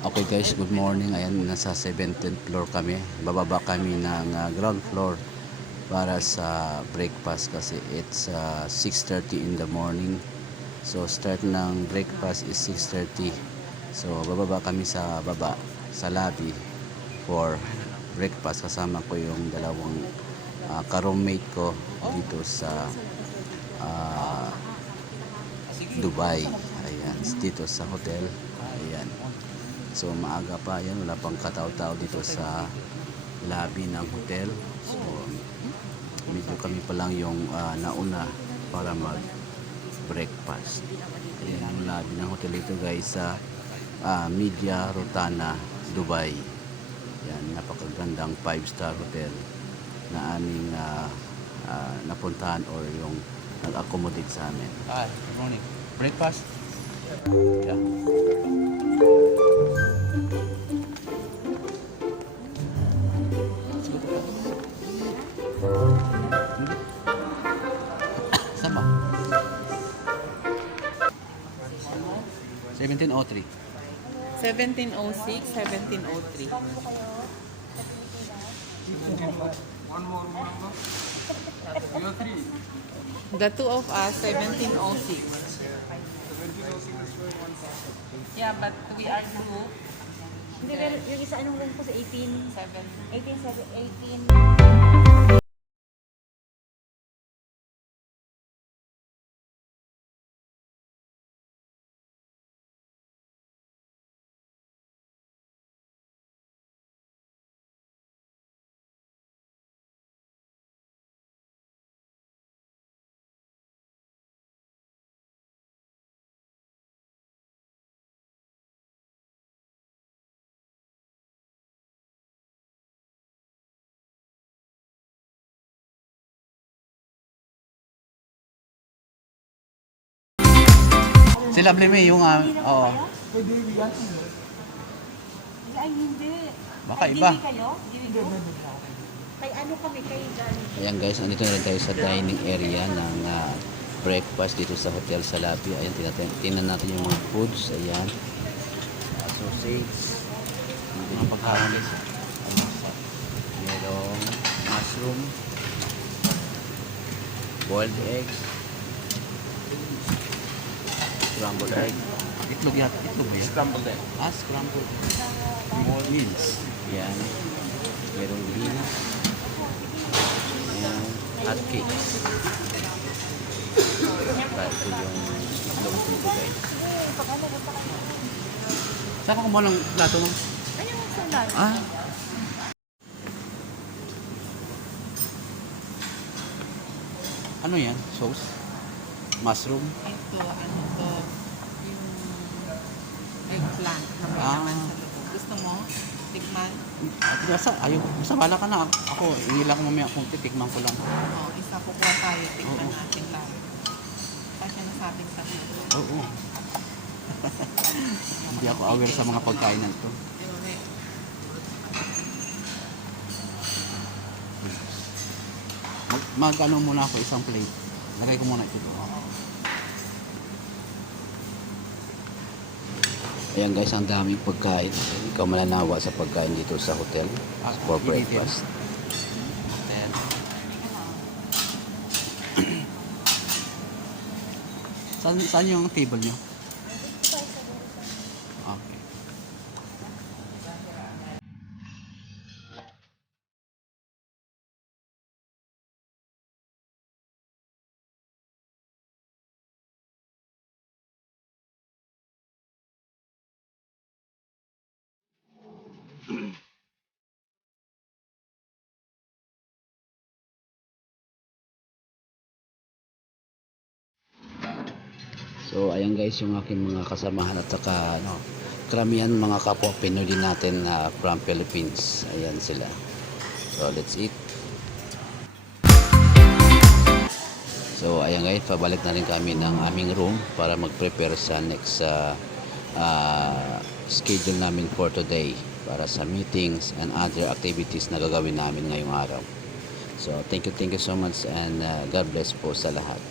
Okay guys, good morning. Ayan, nasa 17th floor kami. Bababa kami ng ground floor para sa breakfast kasi it's 6:30 in the morning. So start ng breakfast is 6:30. So bababa kami sa baba, sa lobby for breakfast. Kasama ko yung dalawang ka-roommate ko dito sa ah, Dubai. Ayan, dito sa hotel. Ayan. So maaga pa yan, wala pang katao-tao dito sa lobby ng hotel. So medyo kami pa lang yung nauna para mag breakfast. Ayan ang lobby ng hotel ito guys sa Media Rotana, Dubai. Yan, napakagandang 5-star hotel na aming napuntahan or yung nag-accommodate sa amin. Hi, good morning. Breakfast? Yeah. Saan ba? 1703. 1706, 1703. The two of us, 1706. Yeah, but we are two. Hindi, pero yung isa anong room po sa 18? 7. 18. Si Lovely May yung, oo. Ay, hindi. Baka Ay, iba. Hindi kayo? Hindi. Kay ano kami, kay galing. Ayan guys, andito na rin tayo sa dining area ng breakfast dito sa hotel sa lobby. Ayan, tingnan natin yung mga foods. Ayan, sausage, mga pagkain. Merong mushroom, boiled eggs, scrambled egg. Itlog yata. Itlog ba yan? Scrambled egg. Scrambled More meals. yan. Merong beans. Ayan, hot cakes. Ito yung itlog dito guys. Saan ka kumuha ng plato mo? Ano yung salad? Ano yan? Sauce? Mushroom? Ito, ano to, yung eggplant na may laman sa loob. Gusto mo? Tikman? Basta bala ka na. Ako, inila ko mamaya kung titikman ko lang. Oo, isa kukuha tayo. Tikman Oo. natin lang. Kasi na sa ating tatlo. Oo. Hindi ako aware sa mga pagkain na ito. Mag-ano muna ako isang plate. Lagay ko muna ito. Ayan guys, ang daming pagkain. Ikaw malanawa sa pagkain dito sa hotel for breakfast. Saan yung table nyo? Okay. So ayan guys yung aking mga kasamahan at saka karamihan mga kapwa Pinoy din natin from Philippines. Ayan sila. So let's eat. So ayan guys, pabalik na rin kami ng aming room para mag-prepare sa next schedule namin for today para sa meetings and other activities na gagawin namin ngayong araw. So thank you so much and God bless po sa lahat.